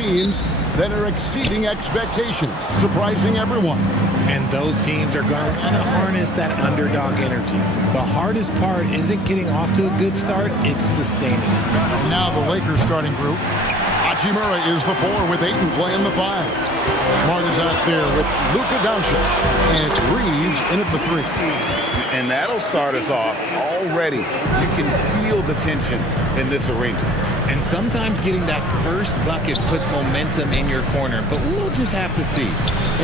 teams that are exceeding expectations, surprising everyone. And those teams are going to want to harness that underdog energy. The hardest part isn't getting off to a good start, it's sustaining it. And now the Lakers starting group. Hachimura is the 4 with Ayton playing the 5. Smart is out there with Luka Doncic. And it's Reeves in at the 3. And that'll start us off already. You can feel the tension in this arena. And sometimes getting that first bucket puts momentum in your corner, but we'll just have to see.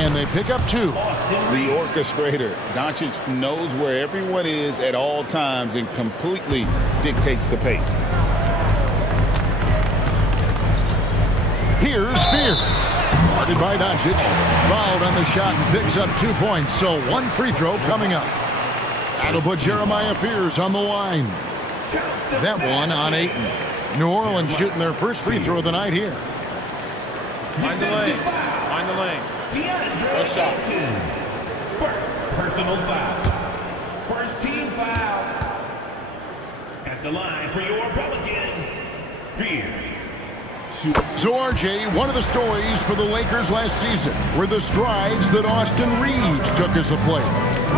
And they pick up 2. The orchestrator, Doncic, knows where everyone is at all times and completely dictates the pace. Here's Fears. Guarded by Doncic. Fouled on the shot and picks up 2 points. So 1 free throw coming up. That'll put Jeremiah Fears on the line. That one on Ayton. New Orleans shooting their first free throw of the night here. Mind the lanes. Mind the lanes. No shot. Personal foul. First team foul. At the line for your Pelicans. Fears. So, RJ, one of the stories for the Lakers last season were the strides that Austin Reeves took as a player.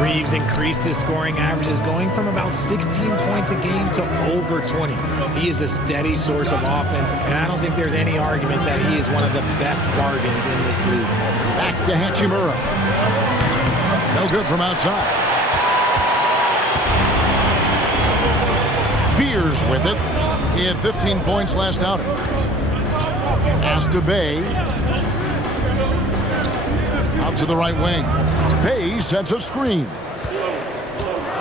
Reeves increased his scoring averages, going from about 16 points a game to over 20. He is a steady source of offense, and I don't think there's any argument that he is one of the best bargains in this league. Back to Hachimura. No good from outside. Fears with it. He had 15 points last outing. Pass to Bay. Out to the right wing. Bay sets a screen.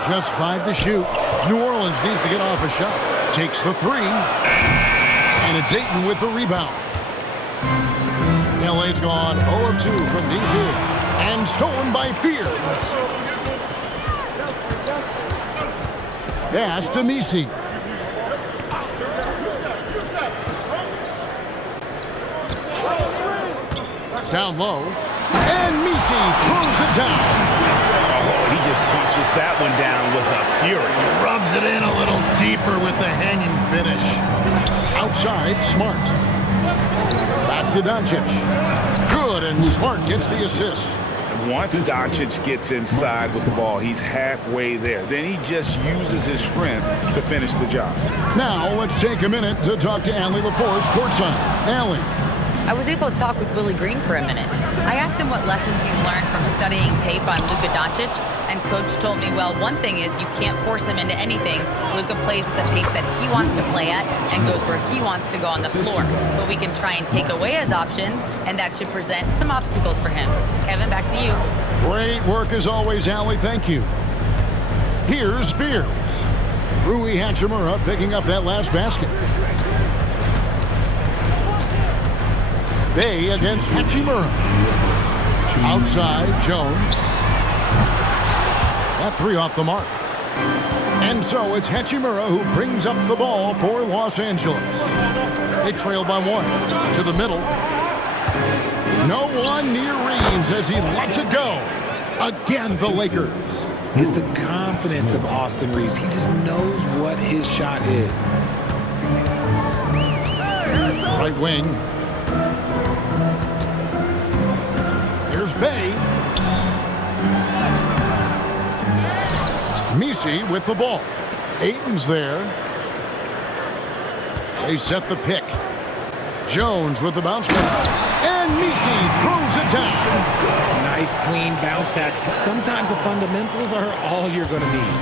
Just 5 to shoot. New Orleans needs to get off a shot. Takes the 3. And it's Ayton with the rebound. LA's gone 0 of 2 from deep here. And stolen by Fears. Pass to Misi. Down low. And Misi throws it down. Oh, he just punches that one down with a fury. Rubs it in a little deeper with the hanging finish. Outside, Smart. Back to Doncic. Good, and Smart gets the assist. Once Doncic gets inside with the ball, he's halfway there. Then he just uses his strength to finish the job. Now, let's take a minute to talk to Allie LaForce courtside. Allie. I was able to talk with Willie Green for a minute. I asked him what lessons he's learned from studying tape on Luka Doncic, and Coach told me, well, one thing is you can't force him into anything. Luka plays at the pace that he wants to play at and goes where he wants to go on the floor. But we can try and take away his options, and that should present some obstacles for him. Kevin, back to you. Great work as always, Allie. Thank you. Here's Fears. Rui Hachimura picking up that last basket. Bay against Hachimura. Outside, Jones. That 3 off the mark. And so it's Hachimura who brings up the ball for Los Angeles. They trail by 1. To the middle. No one near Reeves as he lets it go. Again, the Lakers. It's the confidence of Austin Reeves. He just knows what his shot is. Right wing. Here's Bay. Misi with the ball. Ayton's there. They set the pick. Jones with the bounce pass. And Misi throws it down. Nice, clean bounce pass. Sometimes the fundamentals are all you're going to need.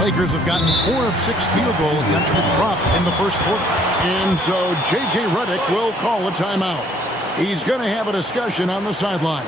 Lakers have gotten 4 of 6 field goal attempts to drop in the first quarter. And so J.J. Redick will call a timeout. He's going to have a discussion on the sideline.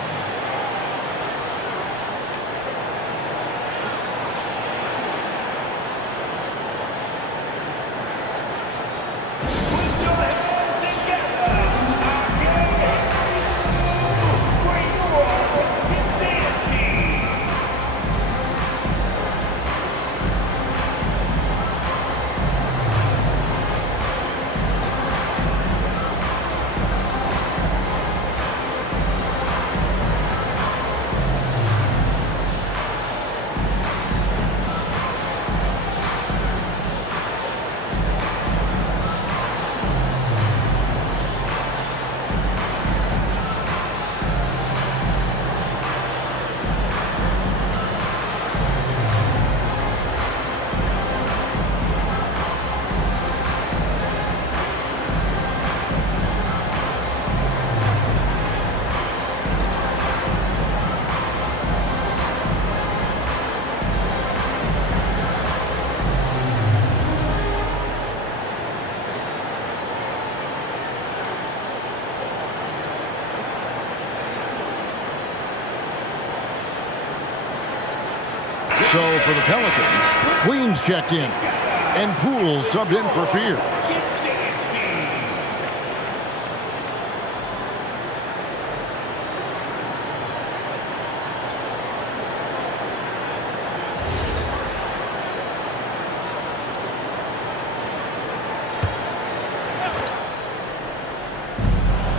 So for the Pelicans, Queens checked in, and Poole subbed in for Fear.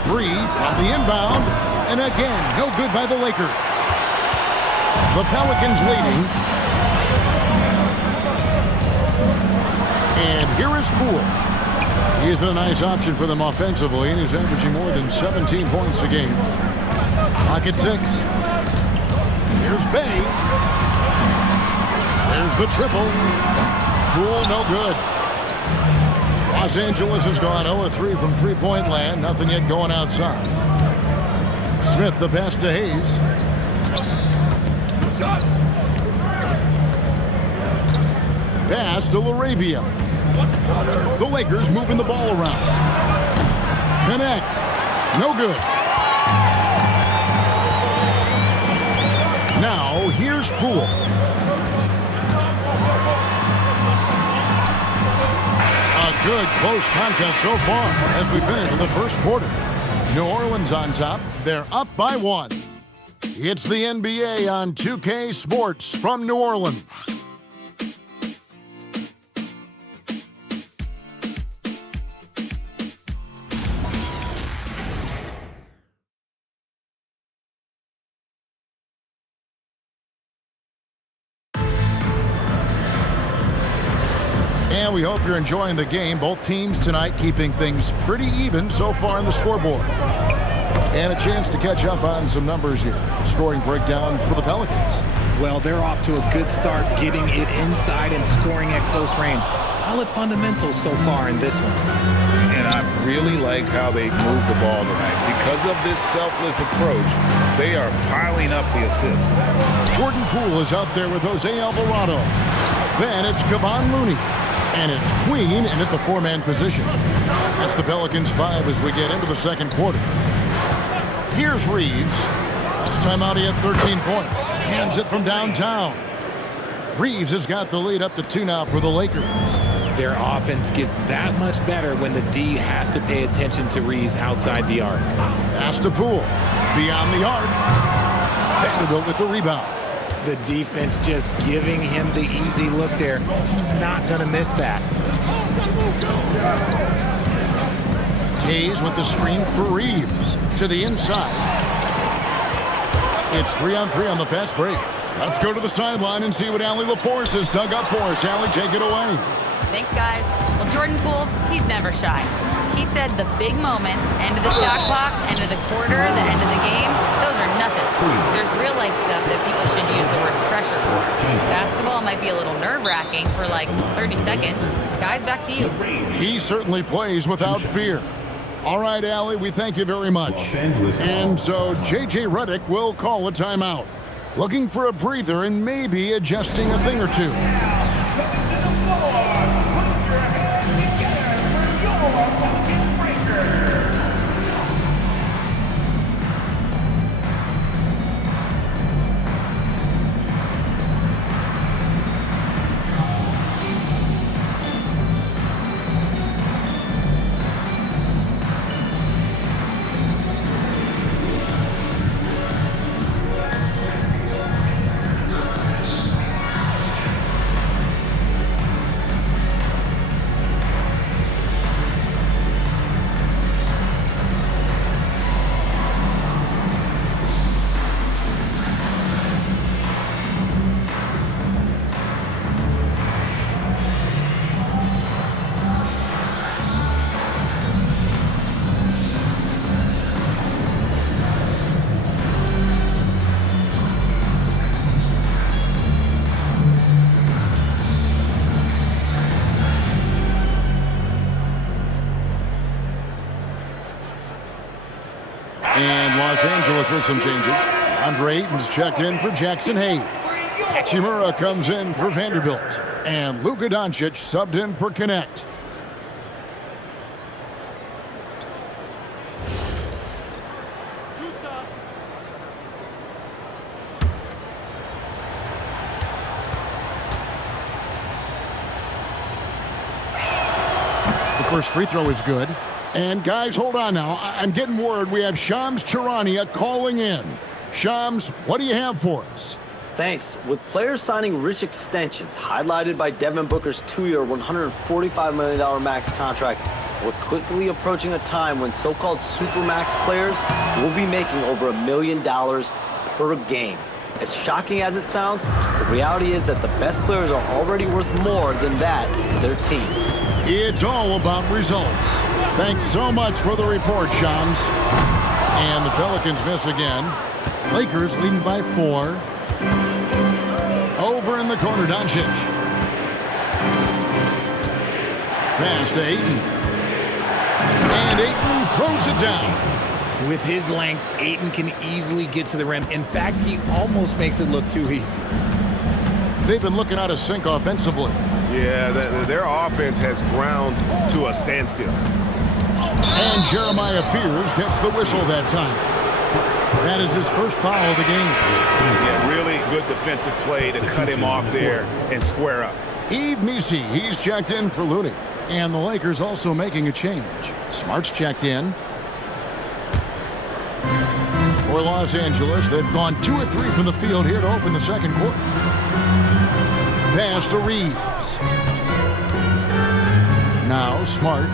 Three from the inbound, and again, no good by the Lakers. The Pelicans leading. And here is Poole. He's been a nice option for them offensively, and he's averaging more than 17 points a game. Clock at 6. Here's Bay. There's the triple. Poole, no good. Los Angeles has gone 0-3 from three-point land. Nothing yet going outside. Smith, the pass to Hayes. Pass to LaRavia. The Lakers moving the ball around. Connect. No good. Now, here's Poole. A good close contest so far as we finish the first quarter. New Orleans on top. They're up by 1. It's the NBA on 2K Sports from New Orleans. And we hope you're enjoying the game. Both teams tonight keeping things pretty even so far on the scoreboard. And a chance to catch up on some numbers here. Scoring breakdown for the Pelicans. Well, they're off to a good start getting it inside and scoring at close range. Solid fundamentals so far in this one. And I really liked how they moved the ball tonight. Because of this selfless approach, they are piling up the assists. Jordan Poole is out there with Jose Alvarado. Then it's Kevon Looney. And it's Queen in at the four-man position. That's the Pelicans 5 as we get into the second quarter. Here's Reeves. Last time out he had 13 points. Cans it from downtown. Reeves has got the lead up to 2 now for the Lakers. Their offense gets that much better when the D has to pay attention to Reeves outside the arc. Pass to Poole. Beyond the arc. Vanderbilt with the rebound. The defense just giving him the easy look there. He's not going to miss that. Hayes with the screen for Reeves. To the inside. It's 3-on-3 on the fast break. Let's go to the sideline and see what Allie LaForce has dug up for us. Allie, take it away. Thanks, guys. Well, Jordan Poole, he's never shy. He said the big moments, end of the shot clock, end of the quarter, the end of the game, those are nothing. There's real-life stuff that people should use the word pressure for. Basketball might be a little nerve-wracking for like 30 seconds. Guys, back to you. He certainly plays without fear. All right, Allie, we thank you very much. And so J.J. Redick will call a timeout. Looking for a breather and maybe adjusting a thing or two. And Los Angeles with some changes. Andre Ayton's checked in for Jackson Hayes. Hachimura comes in for Vanderbilt. And Luka Doncic subbed in for Connect. First free throw is good. And guys, hold on now. I'm getting word we have Shams Charania calling in. Shams, what do you have for us? Thanks. With players signing rich extensions, highlighted by Devin Booker's 2-year, $145 million max contract, we're quickly approaching a time when so-called supermax players will be making over $1 million per game. As shocking as it sounds, the reality is that the best players are already worth more than that to their teams. It's all about results. Thanks so much for the report, Shams. And the Pelicans miss again. Lakers leading by 4. Over in the corner, Doncic. Pass to Ayton. And Ayton throws it down. With his length, Ayton can easily get to the rim. In fact, he almost makes it look too easy. They've been looking out of sync offensively. Yeah, their offense has ground to a standstill. And Jeremiah Fears gets the whistle that time. That is his first foul of the game. Yeah, really good defensive play to cut him off there and square up. Yves Missi, he's checked in for Looney. And the Lakers also making a change. Smart's checked in. For Los Angeles, they've gone 2 of 3 from the field here to open the second quarter. Pass to Reeves. Now Smart.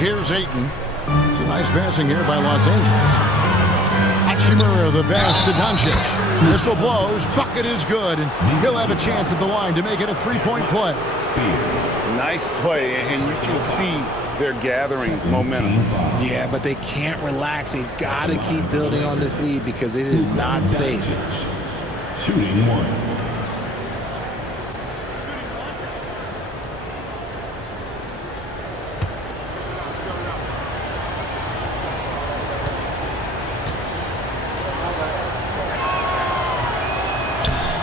Here's Ayton. It's a nice passing here by Los Angeles. Hachimura, the pass to Doncic. Whistle blows. Bucket is good. And he'll have a chance at the line to make it a 3-point play. Nice play, and you can see they're gathering momentum. Yeah, but they can't relax. They've got to keep building on this lead because it is not safe. Shooting 1.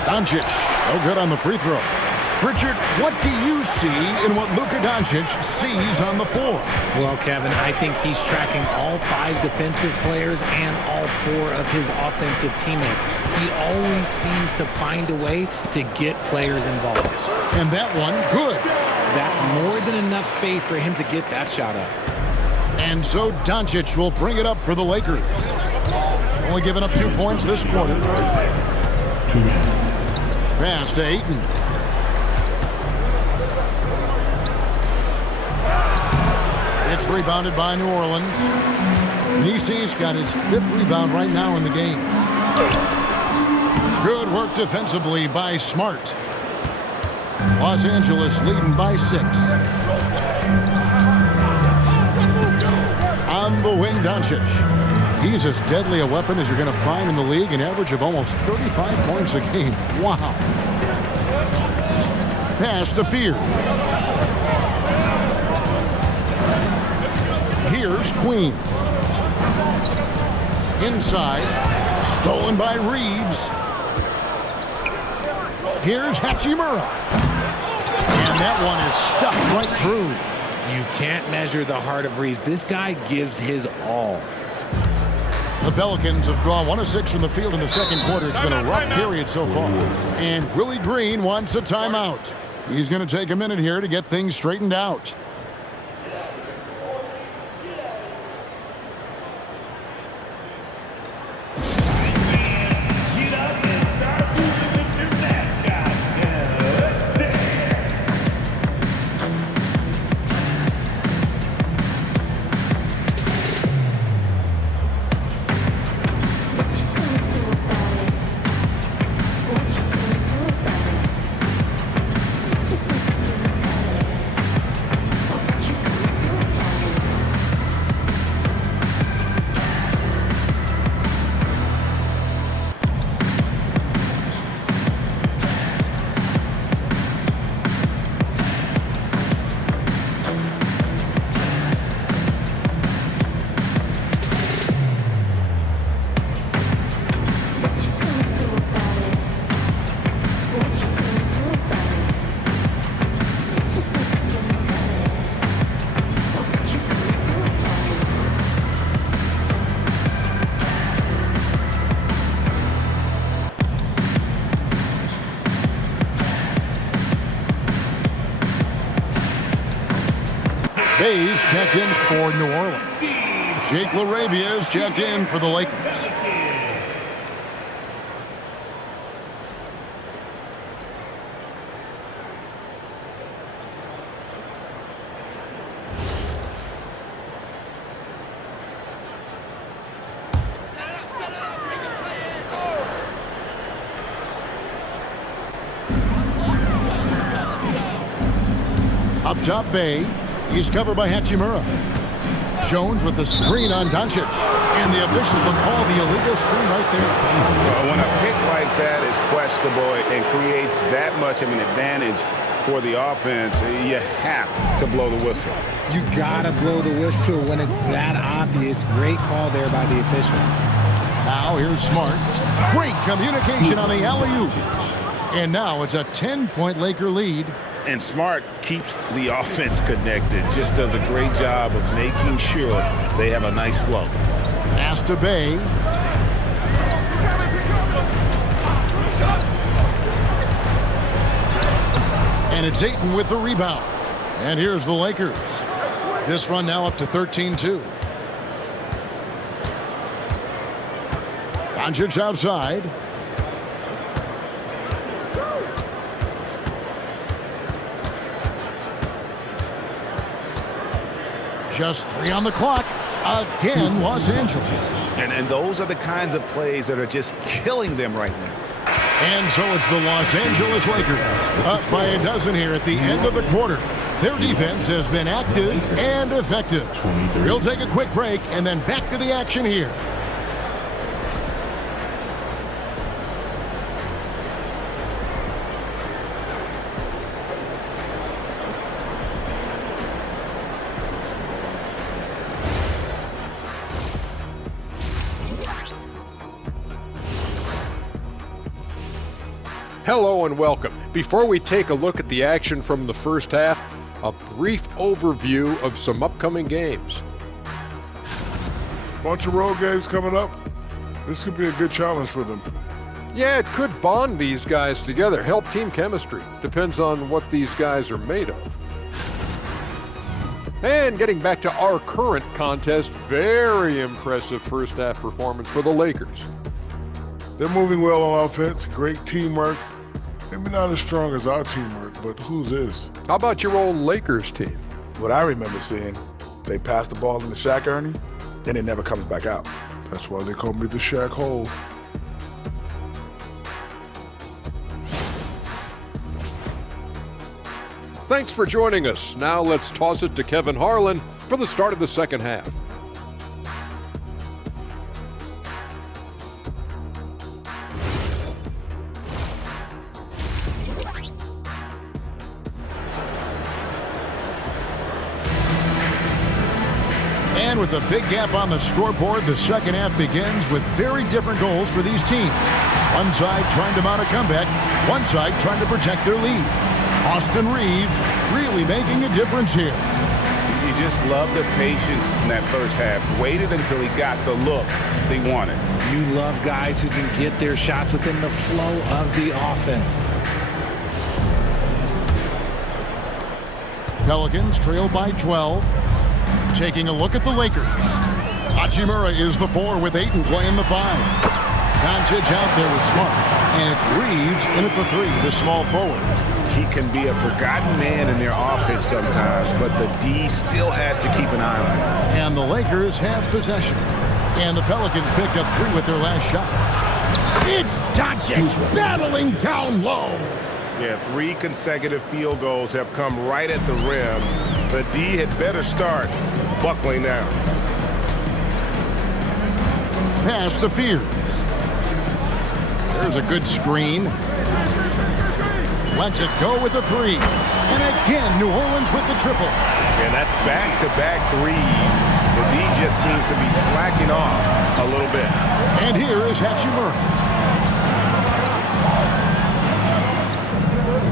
Doncic, no good on the free throw. Richard, what do you see in what Luka Doncic sees on the floor? Well, Kevin, I think he's tracking all 5 defensive players and all 4 of his offensive teammates. He always seems to find a way to get players involved. And that one, good. That's more than enough space for him to get that shot up. And so Doncic will bring it up for the Lakers. Only giving up 2 points this quarter. 2 minutes. Pass to Ayton. It's rebounded by New Orleans. Nisi's got his 5th rebound right now in the game. Good work defensively by Smart. Los Angeles leading by 6. On the wing, Doncic. He's as deadly a weapon as you're going to find in the league, an average of almost 35 points a game. Wow. Pass to Fear. Here's Queen. Inside. Stolen by Reeves. Here's Hachimura. And that one is stuck right through. You can't measure the heart of Reeves. This guy gives his all. The Pelicans have gone 1 of 6 from the field in the second quarter. It's been a rough period so far. And Willie Green wants a timeout. He's going to take a minute here to get things straightened out. Bayes checked in for New Orleans. Jake LaRavia is checked in for the Lakers. Up top, Bay. He's covered by Hachimura. Jones with the screen on Doncic. And the officials will call the illegal screen right there. Well, when a pick like that is questionable and creates that much of an advantage for the offense, you have to blow the whistle. You gotta blow the whistle when it's that obvious. Great call there by the official. Now here's Smart. Great communication on the alley-oop. And now it's a 10-point Laker lead. And Smart keeps the offense connected, just does a great job of making sure they have a nice flow. Pass to Bay. And it's Ayton with the rebound. And here's the Lakers. This run now up to 13-2. Doncic outside. Just 3 on the clock. Again, Los Angeles. And those are the kinds of plays that are just killing them right now. And so it's the Los Angeles Lakers up by a dozen here at the end of the quarter. Their defense has been active and effective. We'll take a quick break and then back to the action here. Hello and welcome. Before we take a look at the action from the first half, a brief overview of some upcoming games. Bunch of road games coming up. This could be a good challenge for them. Yeah, it could bond these guys together, help team chemistry. Depends on what these guys are made of. And getting back to our current contest, very impressive first half performance for the Lakers. They're moving well on offense, great teamwork. Maybe not as strong as our teamwork, but whose is? How about your old Lakers team? What I remember seeing, they pass the ball into Shaq Ernie, and it never comes back out. That's why they call me the Shaq Hole. Thanks for joining us. Now let's toss it to Kevin Harlan for the start of the second half. And with a big gap on the scoreboard, the second half begins with very different goals for these teams. One side trying to mount a comeback, one side trying to protect their lead. Austin Reeves really making a difference here. You just love the patience in that first half. Waited until he got the look they wanted. You love guys who can get their shots within the flow of the offense. Pelicans trail by 12. Taking a look at the Lakers. Hachimura is the 4 with Ayton playing the 5. Doncic out there with Smart. And it's Reeves in at the 3, the small forward. He can be a forgotten man in their offense sometimes, but the D still has to keep an eye on him. And the Lakers have possession. And the Pelicans picked up 3 with their last shot. It's Doncic battling down low. Yeah, 3 consecutive field goals have come right at the rim. The D had better start buckling down. Pass to Fears. There's a good screen. Lets it go with the 3. And again, New Orleans with the triple. And that's back-to-back threes. The D just seems to be slacking off a little bit. And here is Hachimura.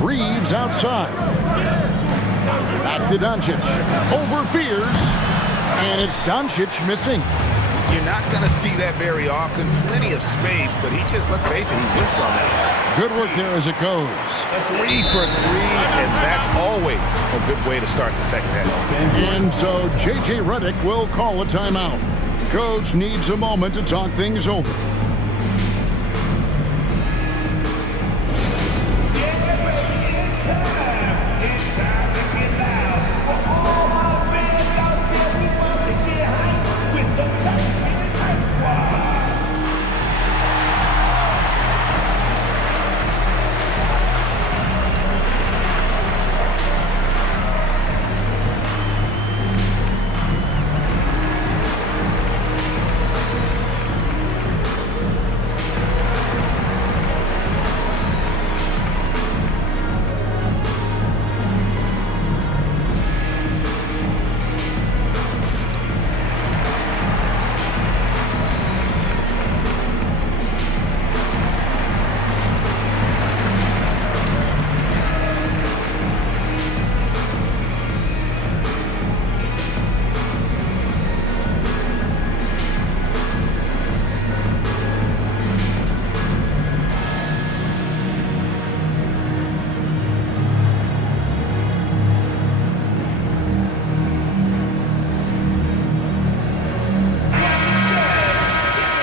Reeves outside. Back to Doncic. Over Fears. And it's Doncic missing. You're not going to see that very often. Plenty of space, but he just, let's face it, he whiffs on that. Good work there as it goes. 3 for 3, and that's always a good way to start the second half. And so J.J. Redick will call a timeout. Coach needs a moment to talk things over.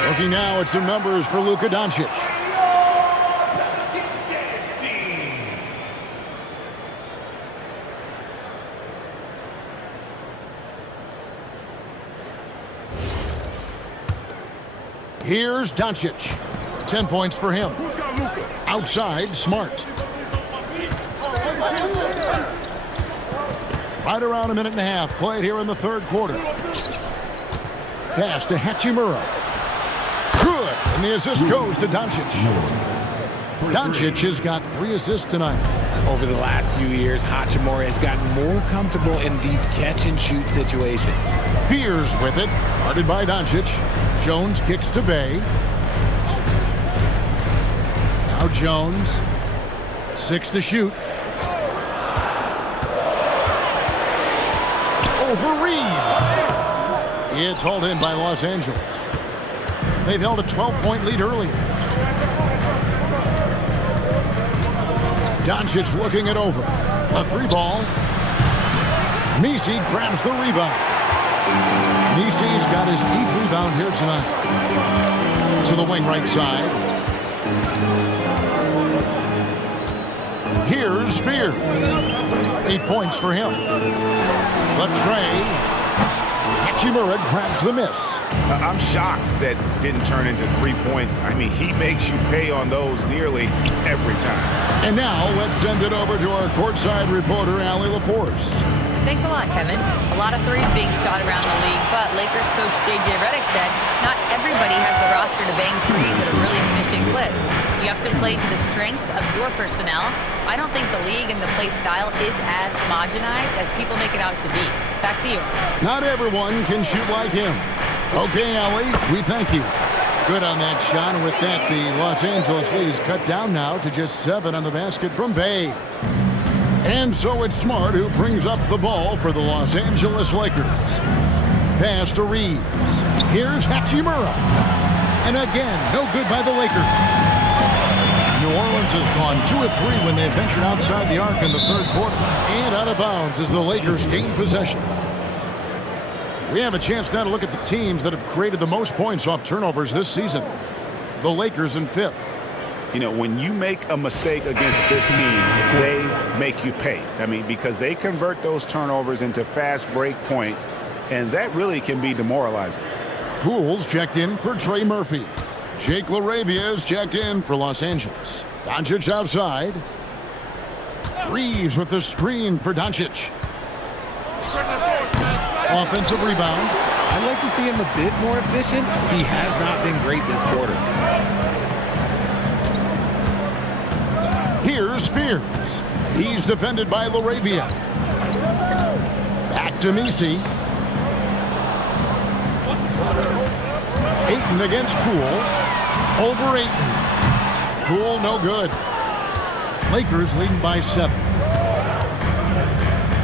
Looking now at some numbers for Luka Doncic. Here's Doncic. 10 points for him. Outside, Smart. Right around a minute and a half played here in the third quarter. Pass to Hachimura. Good, and the assist goes to Doncic. Doncic has got 3 assists tonight. Over the last few years, Hachimura has gotten more comfortable in these catch-and-shoot situations. Fears with it, guarded by Doncic. Jones kicks to Bay. Now Jones, 6 to shoot. Over Reeves. It's hauled in by Los Angeles. They've held a 12-point lead earlier. Doncic looking it over. A 3-ball. Messi grabs the rebound. Messi's got his 8th rebound here tonight. To the wing right side. Here's Fears. 8 points for him. The tray. Hachimura grabs the miss. I'm shocked that didn't turn into 3 points. I mean, he makes you pay on those nearly every time. And now let's send it over to our courtside reporter, Allie LaForce. Thanks a lot, Kevin. A lot of threes being shot around the league, but Lakers coach J.J. Redick said not everybody has the roster to bang threes at a really efficient clip. You have to play to the strengths of your personnel. I don't think the league and the play style is as homogenized as people make it out to be. Back to you. Not everyone can shoot like him. Okay, Allie, we thank you. Good on that shot, and with that, the Los Angeles lead is cut down now to just 7 on the basket from Bay. And so it's Smart who brings up the ball for the Los Angeles Lakers. Pass to Reeves. Here's Hachimura. And again, no good by the Lakers. New Orleans has gone 2 of 3 when they ventured outside the arc in the third quarter. And out of bounds as the Lakers gain possession. We have a chance now to look at the teams that have created the most points off turnovers this season. The Lakers in 5th. You know, when you make a mistake against this team, they make you pay. I mean, because they convert those turnovers into fast break points, and that really can be demoralizing. Poole's checked in for Trey Murphy. Jake LaRavia is checked in for Los Angeles. Doncic outside. Reeves with the screen for Doncic. Offensive rebound. I'd like to see him a bit more efficient. He has not been great this quarter. Here's Fears. He's defended by LaRavia. Back to Messi. Ayton against Poole. Over Ayton. Poole no good. Lakers leading by 7.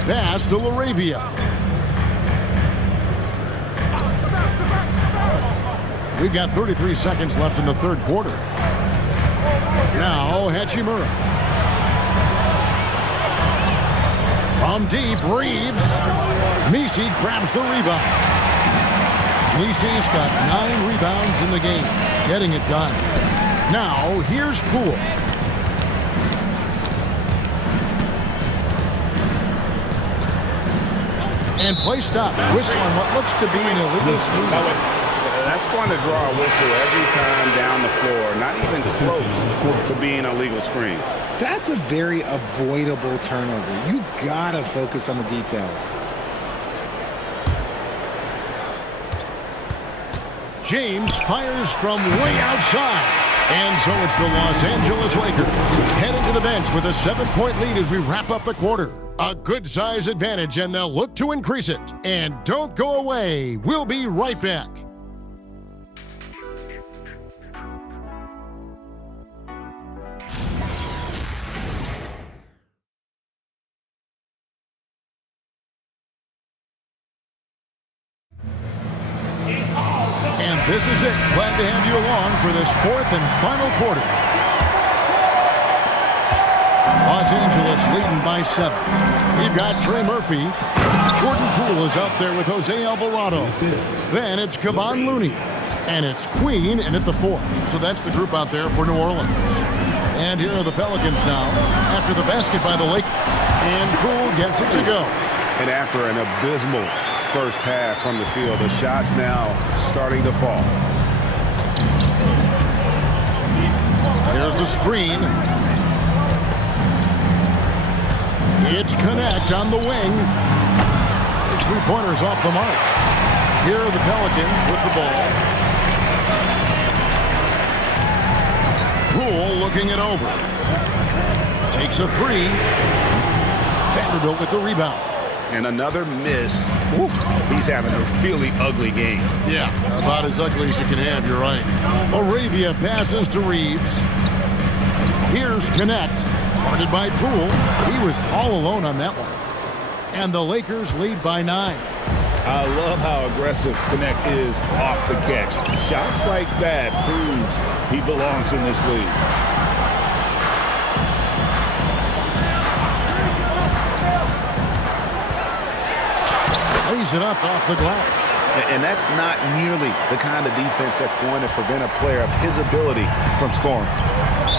Pass to LaRavia. We've got 33 seconds left in the third quarter. Now, Hachimura. From deep, Reeves. Misi grabs the rebound. Misi's got 9 rebounds in the game, getting it done. Now, here's Poole. And play stops. Whistle on what looks to be an illegal screen. That's going to draw a whistle every time down the floor. Not even close to being a legal screen. That's a very avoidable turnover. You gotta focus on the details. James fires from way outside. And so it's the Los Angeles Lakers heading to the bench with a 7-point lead as we wrap up the quarter. A good size advantage, and they'll look to increase it. And don't go away. We'll be right back. And this is it. Glad to have you along for this fourth and final quarter. Los Angeles leading by 7. We've got Trey Murphy. Jordan Poole is out there with Jose Alvarado. Then it's Kevon Looney. And it's Queen in at the 4. So that's the group out there for New Orleans. And here are the Pelicans now after the basket by the Lakers. And Poole gets it to go. And after an abysmal first half from the field, the shots now starting to fall. Here's the screen. It's Connect on the wing. It's 3-pointers off the mark. Here are the Pelicans with the ball. Poole looking it over. Takes a 3. Vanderbilt with the rebound. And another miss. Ooh, he's having a really ugly game. Yeah, about as ugly as you can have, you're right. Arabia passes to Reeves. Here's Connect, guarded by Poole. He was all alone on that one. And the Lakers lead by 9. I love how aggressive Connect is off the catch. Shots like that proves he belongs in this league. Lays it up off the glass. And that's not nearly the kind of defense that's going to prevent a player of his ability from scoring.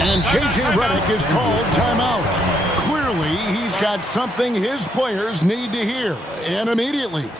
And J.J. Redick is called timeout. Clearly, he's got something his players need to hear, and immediately.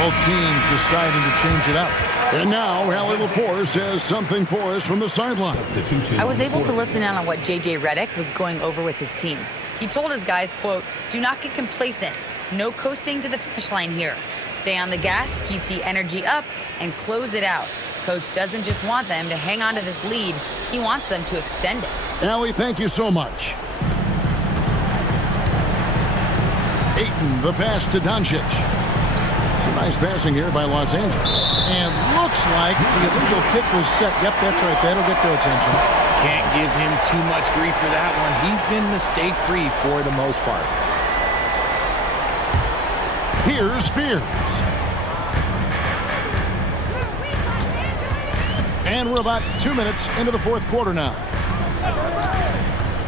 Both teams deciding to change it up. And now, Allie LaForce has something for us from the sideline. I was able to listen in on what J.J. Redick was going over with his team. He told his guys, quote, "Do not get complacent. No coasting to the finish line here. Stay on the gas, keep the energy up, and close it out. Coach doesn't just want them to hang on to this lead. He wants them to extend it." Allie, thank you so much. Ayton, the pass to Doncic. Nice passing here by Los Angeles. And looks like the illegal kick was set. Yep, that's right. That'll get their attention. Can't give him too much grief for that one. He's been mistake-free for the most part. Here's Spears. And we're about 2 minutes into the fourth quarter now.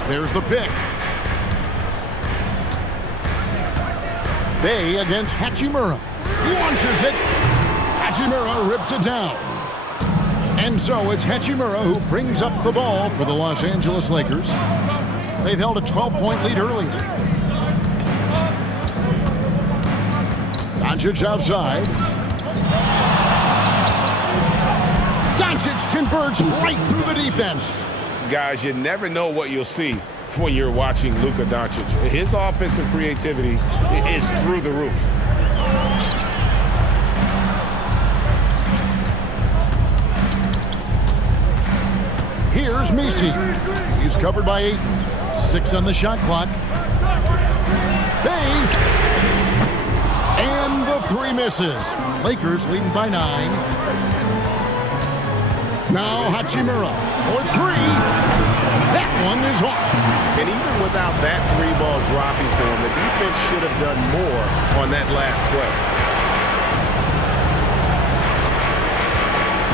There's the pick. Bay against Hachimura. Launches it. Hachimura rips it down. And so it's Hachimura who brings up the ball for the Los Angeles Lakers. They've held a 12-point lead earlier. Doncic outside. Doncic converts right through the defense. Guys, you never know what you'll see when you're watching Luka Doncic. His offensive creativity is through the roof. Here's Messi. He's covered by 8. 6 on the shot clock. Bay. And the 3 misses. Lakers leading by 9. Now Hachimura for 3. That one is off. And even without that 3-ball dropping for him, the defense should have done more on that last play.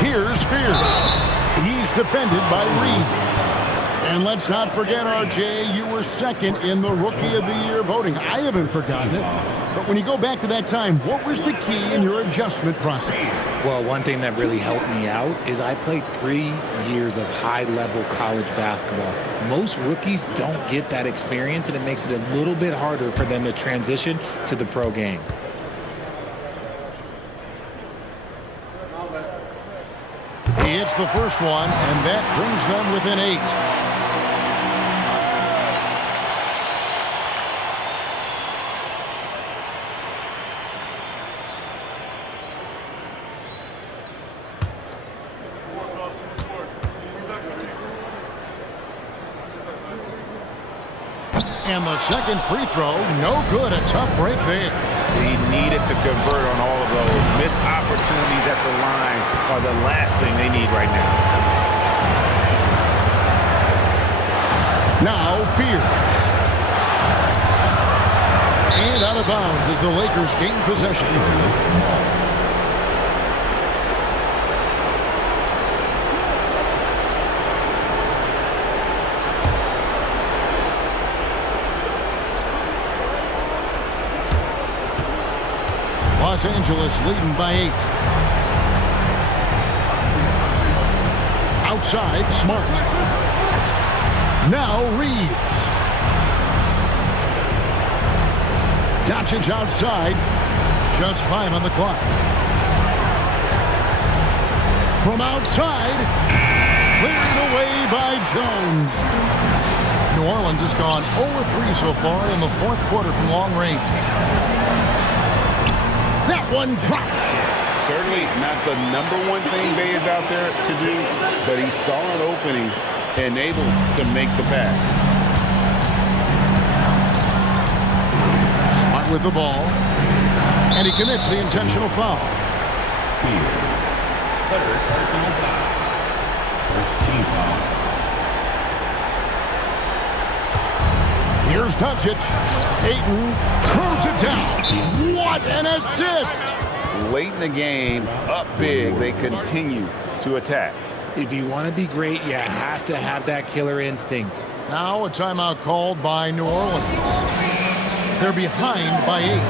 Here's Fears. He's defended by Reed. And let's not forget, RJ, you were second in the Rookie of the Year voting. I haven't forgotten it. But when you go back to that time, what was the key in your adjustment process? Well, one thing that really helped me out is I played 3 years of high-level college basketball. Most rookies don't get that experience, and it makes it a little bit harder for them to transition to the pro game. He hits the first one, and that brings them within 8. And the second free throw, no good. A tough break there. He needed to convert on all of those. Missed opportunities at the line are the last thing they need right now. Now Fears. And out of bounds as the Lakers gain possession. Los Angeles leading by 8. Outside, Smart. Now Reeves. Doncic outside. Just 5 on the clock. From outside. Cleared away by Jones. New Orleans has gone 0-3 so far in the fourth quarter from long range. That one dropped. Certainly not the #1 thing Bay is out there to do, but he saw an opening and able to make the pass. Smart with the ball, and he commits the intentional foul. Third personal foul. First team foul. Here's Doncic. Ayton throws it down. What an assist! Late in the game, up big, they continue to attack. If you want to be great, you have to have that killer instinct. Now a timeout called by New Orleans. They're behind by 8.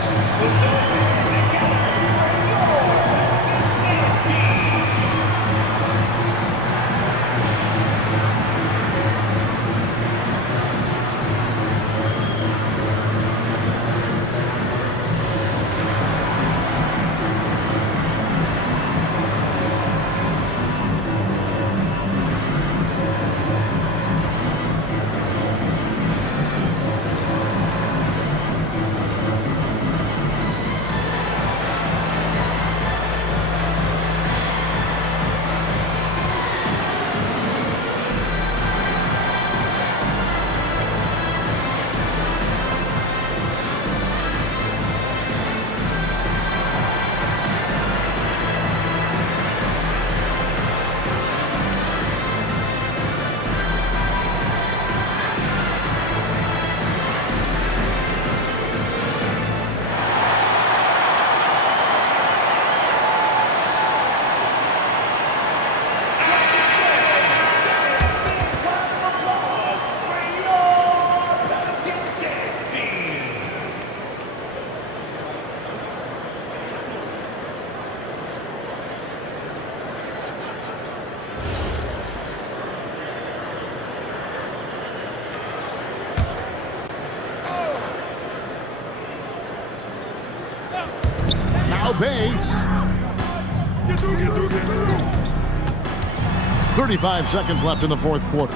Bay. 35 seconds left in the fourth quarter.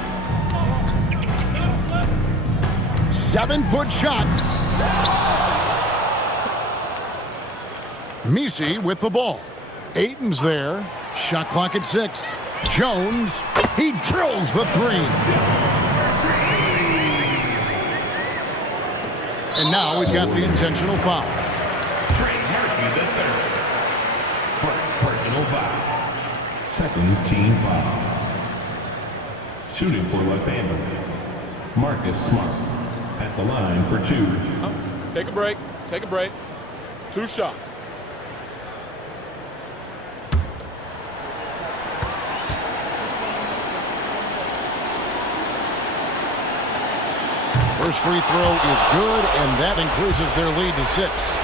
7-foot shot. Misi with the ball. Ayton's there. Shot clock at 6. Jones, he drills the 3. And now we've got the intentional foul. Personal foul. Second team foul. Shooting for Los Angeles, Marcus Smart at the line for 2. Take a break. Take a break. 2 shots. First free throw is good, and that increases their lead to 6.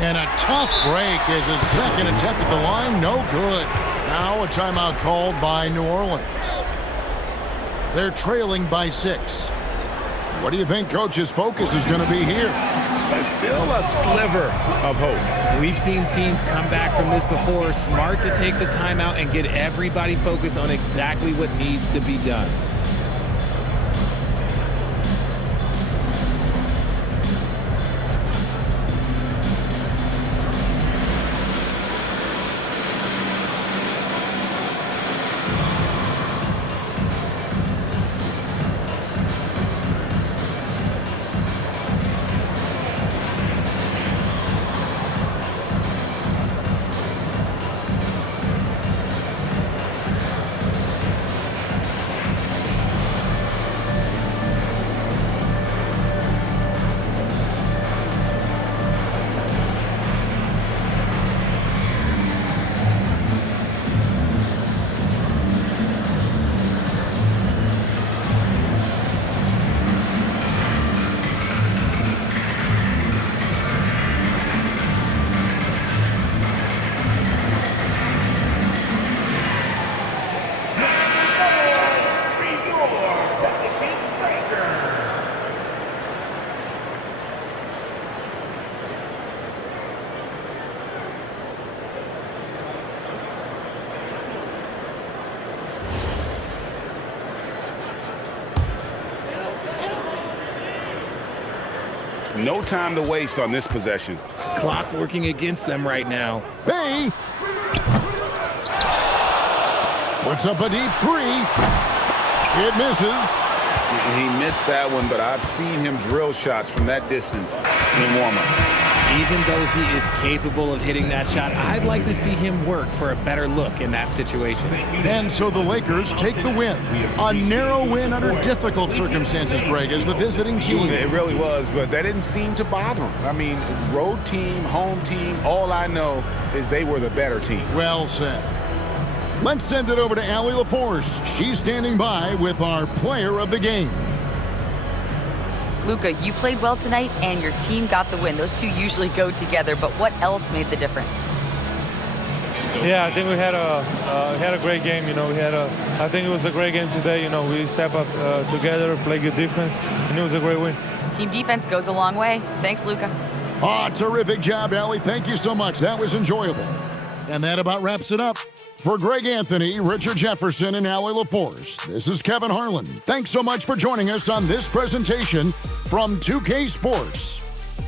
And a tough break as his second attempt at the line, no good. Now a timeout called by New Orleans. They're trailing by 6. What do you think Coach's focus is going to be here? Still a sliver of hope. We've seen teams come back from this before. Smart to take the timeout and get everybody focused on exactly what needs to be done. No time to waste on this possession. Clock working against them right now. Bay puts up a deep 3. It misses. He missed that one, but I've seen him drill shots from that distance in warm-up. Even though he is capable of hitting that shot, I'd like to see him work for a better look in that situation. And so the Lakers take the win. A narrow win under difficult circumstances, Greg, as the visiting team. It really was, but that didn't seem to bother him. I mean, road team, home team, all I know is they were the better team. Well said. Let's send it over to Allie LaForce. She's standing by with our player of the game. Luka, you played well tonight, and your team got the win. Those two usually go together, but what else made the difference? Yeah, I think we had a great game. I think it was a great game today. We step up together, play good defense, and it was a great win. Team defense goes a long way. Thanks, Luka. Terrific job, Allie. Thank you so much. That was enjoyable. And that about wraps it up. For Greg Anthony, Richard Jefferson, and Allie LaForce, this is Kevin Harlan. Thanks so much for joining us on this presentation from 2K Sports.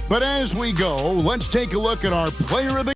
But as we go, let's take a look at our player of the